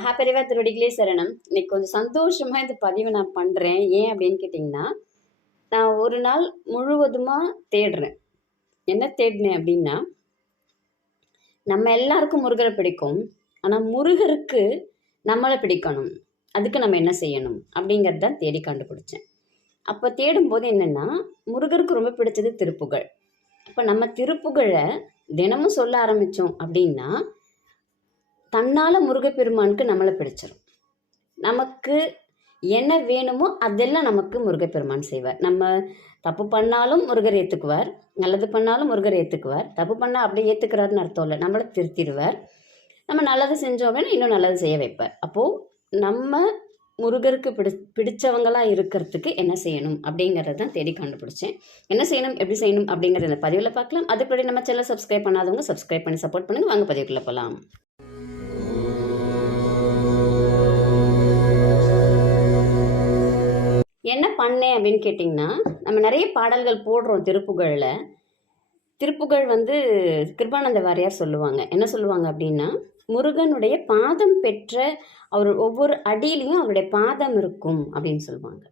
மகாபெரிவா திருவடிகளே சரணம். இன்னைக்கு கொஞ்சம் சந்தோஷமா இந்த பதிவை நான் பண்றேன். ஏன் அப்படின்னு கேட்டிங்கன்னா, நான் ஒரு நாள் முழுவதுமா தேடுறேன். என்ன தேடினேன் அப்படின்னா, நம்ம எல்லாருக்கும் முருகரை பிடிக்கும். ஆனா முருகருக்கு நம்மளை பிடிக்கணும். அதுக்கு நம்ம என்ன செய்யணும் அப்படிங்கிறது தான் தேடி கண்டுபிடிச்சேன். அப்போ தேடும்போது என்னன்னா, முருகருக்கு ரொம்ப பிடிச்சது திருப்புகழ். அப்போ நம்ம திருப்புகழை தினமும் சொல்ல ஆரம்பிச்சோம் அப்படின்னா, தன்னால முருகப்பெருமானுக்கு நம்மளை பிடிச்சிரும். நமக்கு என்ன வேணுமோ அதெல்லாம் நமக்கு முருகப்பெருமான் செய்வார். நம்ம தப்பு பண்ணாலும் முருகர் ஏற்றுக்குவார், நல்லது பண்ணாலும் முருகர் ஏற்றுக்குவார். தப்பு பண்ணால் அப்படியே ஏற்றுக்கிறாருன்னு அர்த்தம் இல்லை, நம்மளை திருத்திடுவார். நம்ம நல்லது செஞ்சோம் வேணா இன்னும் நல்லது செய்ய வைப்பார். அப்போது நம்ம முருகருக்கு பிடிச்சவங்களாக இருக்கிறதுக்கு என்ன செய்யணும் அப்படிங்கிறத தான் தேடி கண்டுபிடிச்சேன். என்ன செய்யணும், எப்படி செய்யணும் அப்படிங்கிறத இந்த பதிவில் பார்க்கலாம். அதுபடி நம்ம சேனல் சப்ஸ்கிரைப் பண்ணாதவங்க சப்ஸ்கிரைப் பண்ணி சப்போர்ட் பண்ணுங்கள். வாங்க பதிவுக்குள்ளே போகலாம். என்ன பண்ணேன் அப்படின்னு கேட்டிங்கன்னா, நம்ம நிறைய பாடல்கள் போடுறோம் திருப்புகழில். திருப்புகழ் கிருபானந்த வாரியார் சொல்லுவாங்க. என்ன சொல்லுவாங்க அப்படின்னா, முருகனுடைய பாதம் பெற்ற அவர் ஒவ்வொரு அடியிலையும் அவருடைய பாதம் இருக்கும் அப்படின்னு சொல்லுவாங்க.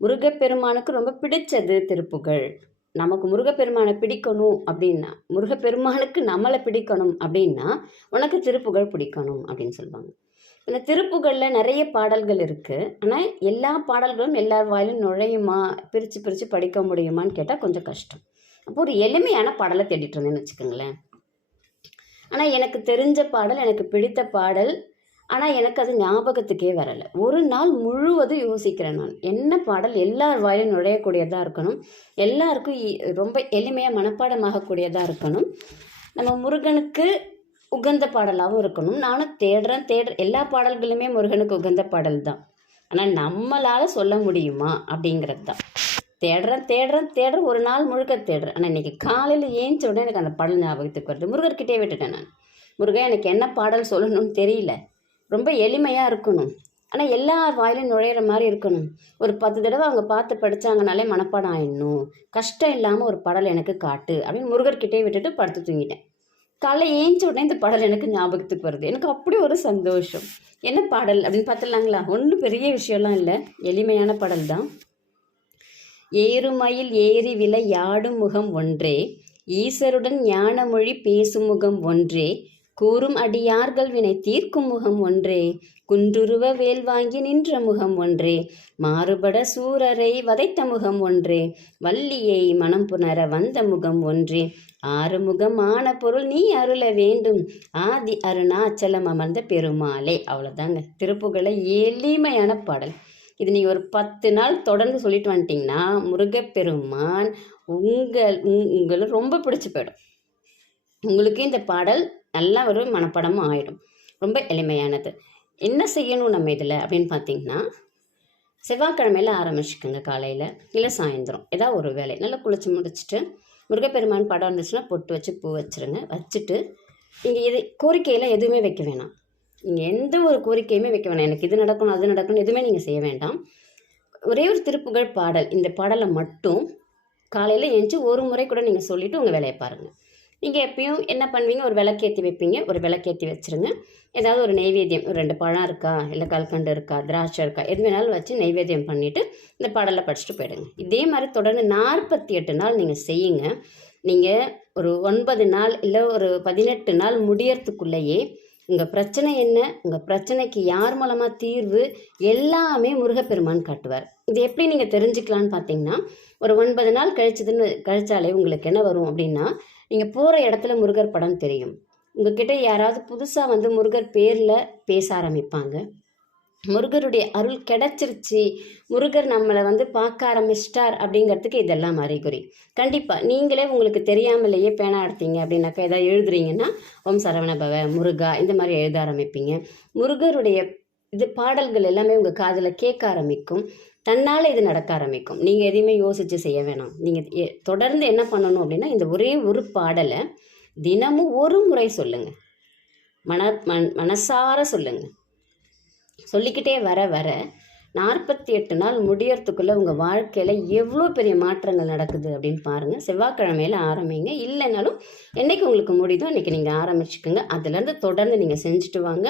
முருகப்பெருமானுக்கு ரொம்ப பிடிச்சது திருப்புகழ். நமக்கு முருகப்பெருமானை பிடிக்கணும் அப்படின்னா, முருகப்பெருமானுக்கு நம்மளை பிடிக்கணும் அப்படின்னா உனக்கு திருப்புகழ் பிடிக்கணும் அப்படின்னு சொல்லுவாங்க. இந்த திருப்புகழில் நிறைய பாடல்கள் இருக்குது. ஆனால் எல்லா பாடல்களும் எல்லார் வாயிலும் நுழையுமா, பிரித்து படிக்க முடியுமான்னு கேட்டால் கொஞ்சம் கஷ்டம். அப்போ ஒரு எளிமையான பாடலை தேடிட்டு இருந்தேன்னு வச்சுக்கோங்களேன். ஆனால் எனக்கு தெரிஞ்ச பாடல், எனக்கு பிடித்த பாடல், ஆனால் எனக்கு அது ஞாபகத்துக்கே வரலை. ஒரு நாள் முழுவதும் யோசிக்கிறேன் நான், என்ன பாடல் எல்லார் வாயிலும் நுழையக்கூடியதாக இருக்கணும், எல்லாருக்கும் ரொம்ப எளிமையாக மனப்பாடமாகக்கூடியதாக இருக்கணும், நம்ம முருகனுக்கு உகந்த பாடலாகவும் இருக்கணும். நானும் தேடுறேன். எல்லா பாடல்களுமே முருகனுக்கு உகந்த பாடல் தான். ஆனால் நம்மளால் சொல்ல முடியுமா அப்படிங்கிறது தான். தேடுறேன். ஒரு நாள் முழுக்க தேடுறேன். ஆனால் இன்றைக்கி காலையில் ஏஞ்ச உடனே எனக்கு அந்த பாடல் ஞாபகத்துக்கு வருது. முருகர்கிட்டே விட்டுட்டேன் நான். முருகன், எனக்கு என்ன பாடல் சொல்லணும்னு தெரியல, ரொம்ப எளிமையாக இருக்கணும், ஆனால் எல்லா வாயிலும் நுழையிற மாதிரி இருக்கணும். ஒரு 10 தடவை அவங்க பார்த்து படித்தாங்கனாலே மனப்பாடம் ஆயிடணும். கஷ்டம் இல்லாமல் ஒரு பாடல் எனக்கு காட்டு அப்படின்னு முருகர்கிட்டே விட்டுட்டு படுத்து தூங்கிட்டேன். காலை ஏஞ்ச உடனே இந்த பாடல் எனக்கு ஞாபகத்துக்கு வருது. எனக்கு அப்படி ஒரு சந்தோஷம். என்ன பாடல் அப்படின்னு பார்த்துடலாங்களா? ஒன்றும் பெரிய விஷயம்லாம் இல்லை, எளிமையான பாடல் தான். ஏறுமயில் ஏறி விளையாடும் முகம் ஒன்றே, ஈசருடன் ஞானமொழி பேசும் முகம் ஒன்றே, கூறும் அடியார்கள் வினை தீர்க்கும் முகம் ஒன்றே, குன்றுருவ வேல் வாங்கி நின்ற முகம் ஒன்றே, மாறுபட சூரரை வதைத்த முகம் ஒன்றே, வள்ளியை மனம் புணர வந்த முகம் ஒன்றே, ஆறுமுகம் ஆன பொருள் நீ அருள வேண்டும், ஆதி அருணாச்சலம் அமர்ந்த பெருமாளே. அவ்வளோதாங்க திருப்புகழை எளிமையான பாடல். இது நீங்கள் ஒரு 10 நாள் தொடர்ந்து சொல்லிட்டு வந்துட்டிங்கன்னா முருகப்பெருமான் உங்களை ரொம்ப பிடிச்சி போயிடும். உங்களுக்கு இந்த பாடல் நல்லா ஒரு மனப்படமும் ஆகிடும். ரொம்ப எளிமையானது. என்ன செய்யணும் நம்ம இதில் அப்படின்னு பார்த்தீங்கன்னா, செவ்வாய்க்கிழமையில் ஆரம்பிச்சுக்கோங்க. காலையில் இல்லை சாயந்தரம் ஏதாவது ஒரு வேலை நல்லா குளிச்சு முடிச்சுட்டு, முருகப்பெருமான் படம் இருந்துச்சுன்னா பொட்டு வச்சு பூ வச்சுருங்க. வச்சுட்டு நீங்கள் கோரிக்கையில் எதுவுமே வைக்க வேணாம். நீங்கள் எந்த ஒரு கோரிக்கையுமே வைக்க வேணாம். எனக்கு இது நடக்கணும் அது நடக்கணும் எதுவுமே நீங்கள் செய்ய வேண்டாம். ஒரே ஒரு திருப்புகழ் பாடல், இந்த பாடலை மட்டும் காலையில் எழுந்துச்சி ஒரு முறை கூட நீங்கள் சொல்லிவிட்டு உங்கள் வேலையை பாருங்கள். நீங்கள் எப்பயும் என்ன பண்ணுவீங்க, ஒரு விளக்கேற்றி வைப்பீங்க. ஒரு விளக்கேற்றி வச்சுருங்க. ஏதாவது ஒரு நெய்வேத்தியம், ஒரு 2 பழம் இருக்கா, இல்லை கல்கண்டு இருக்கா, திராட்சை இருக்கா, எது வேணாலும் வச்சு நெய்வேத்தியம் பண்ணிவிட்டு இந்த பாடலை படிச்சுட்டு போயிடுங்க. இதே மாதிரி தொடர்ந்து 48 நாள் நீங்கள் செய்யுங்க. நீங்கள் ஒரு 9 நாள் இல்லை ஒரு 18 நாள் முடியறதுக்குள்ளேயே உங்கள் பிரச்சனை என்ன, உங்கள் பிரச்சனைக்கு யார் மூலமாக தீர்வு, எல்லாமே முருகப்பெருமான் காட்டுவார். இது எப்படி நீங்கள் தெரிஞ்சுக்கலான்னு பார்த்தீங்கன்னா, ஒரு 9 நாள் கழிச்சாலே உங்களுக்கு என்ன வரும் அப்படின்னா, நீங்கள் போகிற இடத்துல முருகர் படம் தெரியும். உங்ககிட்ட யாராவது புதுசாக முருகர் பேரில் பேச ஆரம்பிப்பாங்க. முருகருடைய அருள் கிடைச்சிருச்சு, முருகர் நம்மளை பார்க்க ஆரம்பிச்சிட்டார் அப்படிங்கிறதுக்கு இதெல்லாம் அறிகுறி. கண்டிப்பாக நீங்களே உங்களுக்கு தெரியாமலேயே பேனா எடுத்தீங்க அப்படின்னாக்கா ஏதாவது எழுதுறீங்கன்னா ஓம் சரவணபவ முருகா இந்த மாதிரி எழுத ஆரம்பிப்பீங்க. முருகருடைய பாடல்கள் எல்லாமே உங்கள் காதில் கேட்க ஆரம்பிக்கும். தன்னால் இது நடக்க ஆரம்பிக்கும். நீங்கள் எதையுமே யோசித்து செய்ய வேணாம். நீங்கள் தொடர்ந்து என்ன பண்ணணும் அப்படின்னா, இந்த ஒரே ஒரு பாடலை தினமும் ஒரு முறை சொல்லுங்கள். மனசார சொல்லுங்கள். சொல்லிக்கிட்டே வர 48 நாள் முடியறதுக்குள்ளே உங்கள் வாழ்க்கையில் எவ்வளோ பெரிய மாற்றங்கள் நடக்குது அப்படின்னு பாருங்கள். செவ்வாய்க்கிழமையில் ஆரம்பிங்க. இல்லைனாலும் என்றைக்கு உங்களுக்கு முடியுதோ அன்றைக்கி நீங்கள் ஆரம்பிச்சுக்கோங்க. அதுலேருந்து தொடர்ந்து நீங்கள் செஞ்சுட்டு வாங்க.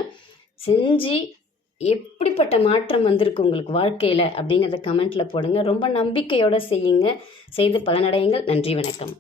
செஞ்சு எப்படிப்பட்ட மாற்றம் வந்திருக்கு உங்களுக்கு வாழ்க்கையில் அப்படிங்கிறத கமெண்ட்டில் போடுங்க. ரொம்ப நம்பிக்கையோடு செய்யுங்க. செய்து பலனடையுங்கள். நன்றி, வணக்கம்.